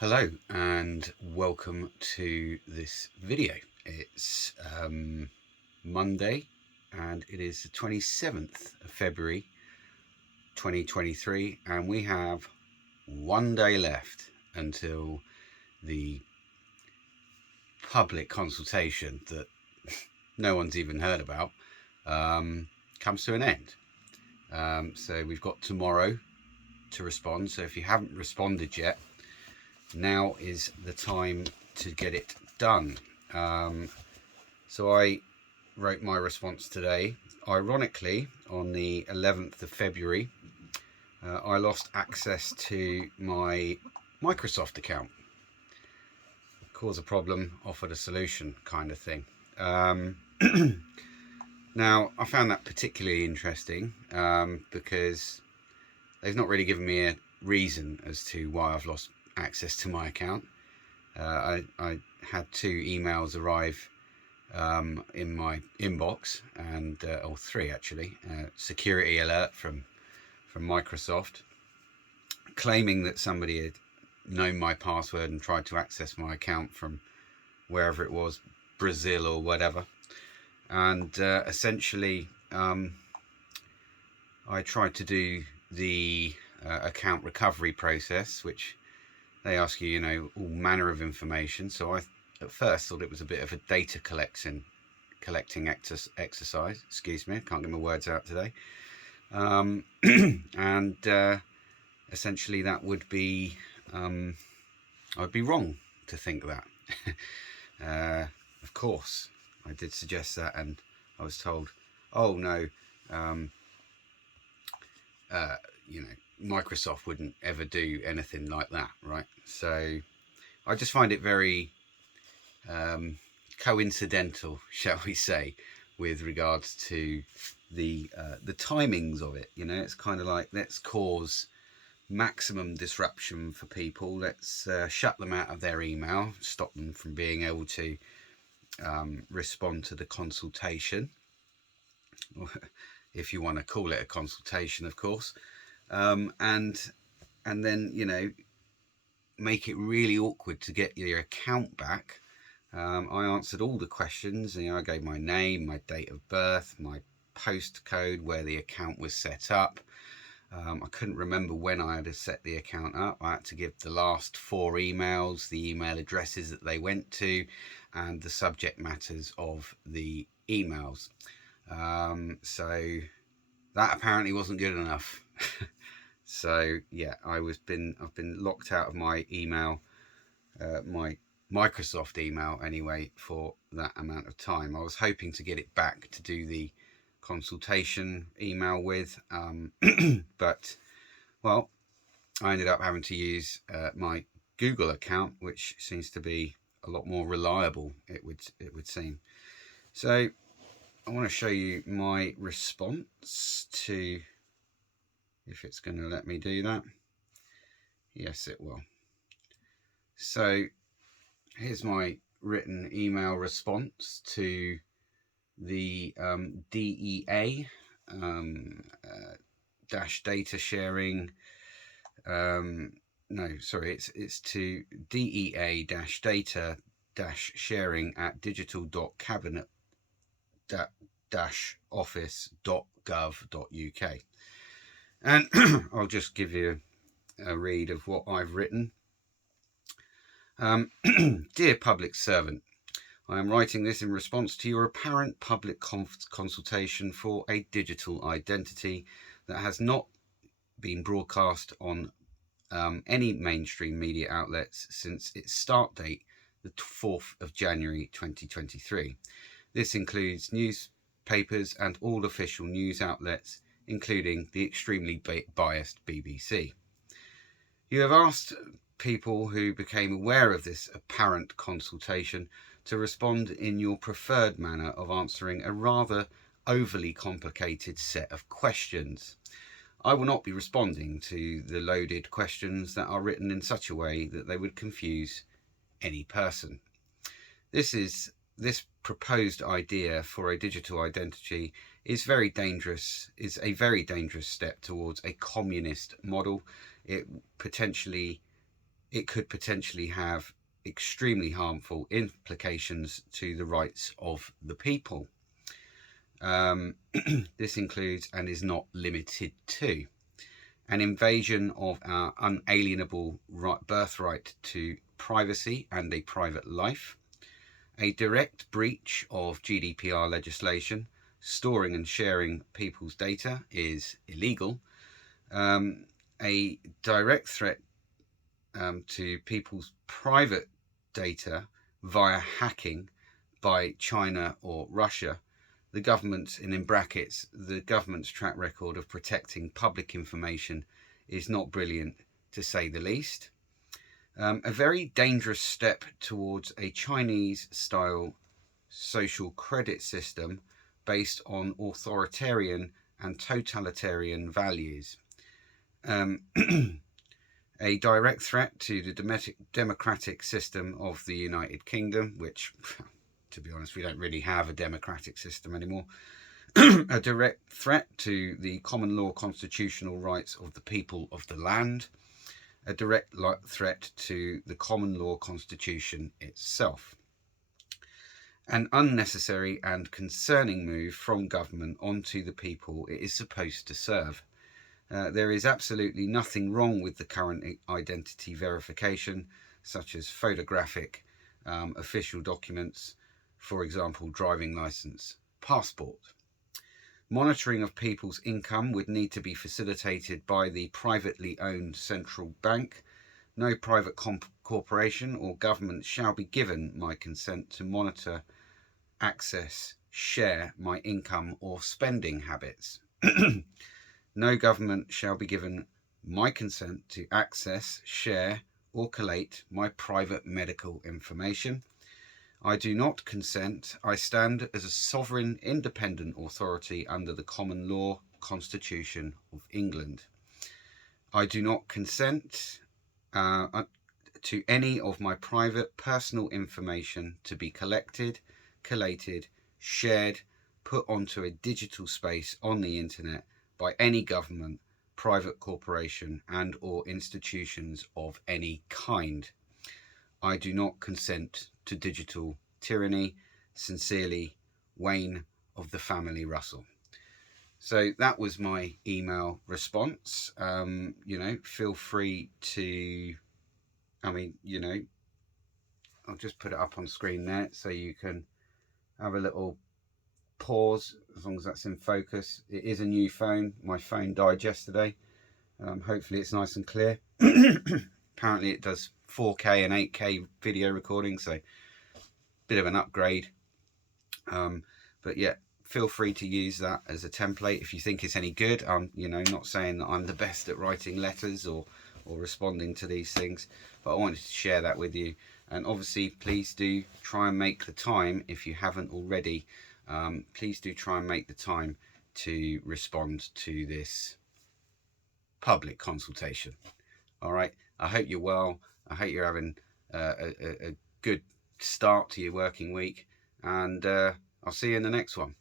Hello and welcome to this video. It's Monday and it is the 27th of February 2023, and we have one day left until the public consultation that no one's even heard about comes to an end. So we've got tomorrow to respond. So if you haven't responded yet, now is the time to get it done. So I wrote my response today. Ironically, on the 11th of February, I lost access to my Microsoft account. Cause a problem, offered a solution kind of thing. Now, I found that particularly interesting because they've not really given me a reason as to why I've lost access to my account. I had 2 emails arrive in my inbox, and or 3 actually. Security alert from Microsoft, claiming that somebody had known my password and tried to access my account from wherever it was, Brazil or whatever. And essentially, I tried to do the account recovery process, which they ask you, all manner of information. So I at first thought it was a bit of a data collecting exercise. Excuse me, I can't get my words out today. And essentially that would be, I'd be wrong to think that. Of course, I did suggest that, and I was told, oh no, Microsoft wouldn't ever do anything like that, right? So I just find it very coincidental, shall we say, with regards to the timings of it. It's kind of like, let's cause maximum disruption for people. Let's shut them out of their email, stop them from being able to respond to the consultation, if you want to call it a consultation, of course. And then make it really awkward to get your account back. I answered all the questions. I gave my name, my date of birth, my postcode, where the account was set up. I couldn't remember when I had set the account up. I had to give the last 4 emails, the email addresses that they went to, and the subject matters of the emails. So that apparently wasn't good enough. So yeah, I've been locked out of my email, my Microsoft email anyway, for that amount of time. I was hoping to get it back to do the consultation email with, but well, I ended up having to use my Google account, which seems to be a lot more reliable, it would seem. So I want to show you my response to, if it's going to let me do that. Yes, it will. So here's my written email response to the DEA dash data sharing. No, sorry, it's to DEA dash data dash sharing at digital.cabinet-office.gov.uk. And I'll just give you a read of what I've written. Dear public servant, I am writing this in response to your apparent public consultation for a digital identity that has not been broadcast on any mainstream media outlets since its start date, the 4th of January 2023. This includes newspapers and all official news outlets, including the extremely biased BBC. You have asked people who became aware of this apparent consultation to respond in your preferred manner of answering a rather overly complicated set of questions. I will not be responding to the loaded questions that are written in such a way that they would confuse any person. This proposed idea for a digital identity is a very dangerous step towards a communist model. It potentially it could potentially have extremely harmful implications to the rights of the people. This includes and is not limited to an invasion of our unalienable birthright to privacy and a private life, a direct breach of GDPR legislation. Storing and sharing people's data is illegal. A direct threat to people's private data via hacking by China or Russia. The government, and in brackets, the government's track record of protecting public information is not brilliant, to say the least. A very dangerous step towards a Chinese-style social credit system based on authoritarian and totalitarian values. A direct threat to the democratic system of the United Kingdom, which, to be honest, we don't really have a democratic system anymore. A direct threat to the common law constitutional rights of the people of the land. A direct threat to the common law constitution itself. An unnecessary and concerning move from government onto the people it is supposed to serve. There is absolutely nothing wrong with the current identity verification, such as photographic official documents, for example, driving license, passport. Monitoring of people's income would need to be facilitated by the privately owned central bank. No private corporation or government shall be given my consent to monitor, access, share my income or spending habits. No government shall be given my consent to access, share or collate my private medical information. I do not consent. I stand as a sovereign independent authority under the common law Constitution of England. I do not consent to any of my private personal information to be collected, collated, shared, put onto a digital space on the internet by any government, private corporation and or institutions of any kind. I do not consent to digital tyranny. Sincerely, Wayne of the family Russell. So that was my email response. Feel free to, I'll just put it up on screen there so you can have a little pause as long as that's in focus. It is a new phone. My phone died yesterday. Hopefully it's nice and clear. Apparently it does 4K and 8K video recording, so bit of an upgrade. But yeah, feel free to use that as a template if you think it's any good. I'm not saying that I'm the best at writing letters or responding to these things, but I wanted to share that with you. And obviously please do try and make the time, if you haven't already, please do try and make the time to respond to this public consultation. All right, I hope you're well. I hope you're having a good start to your working week, and I'll see you in the next one.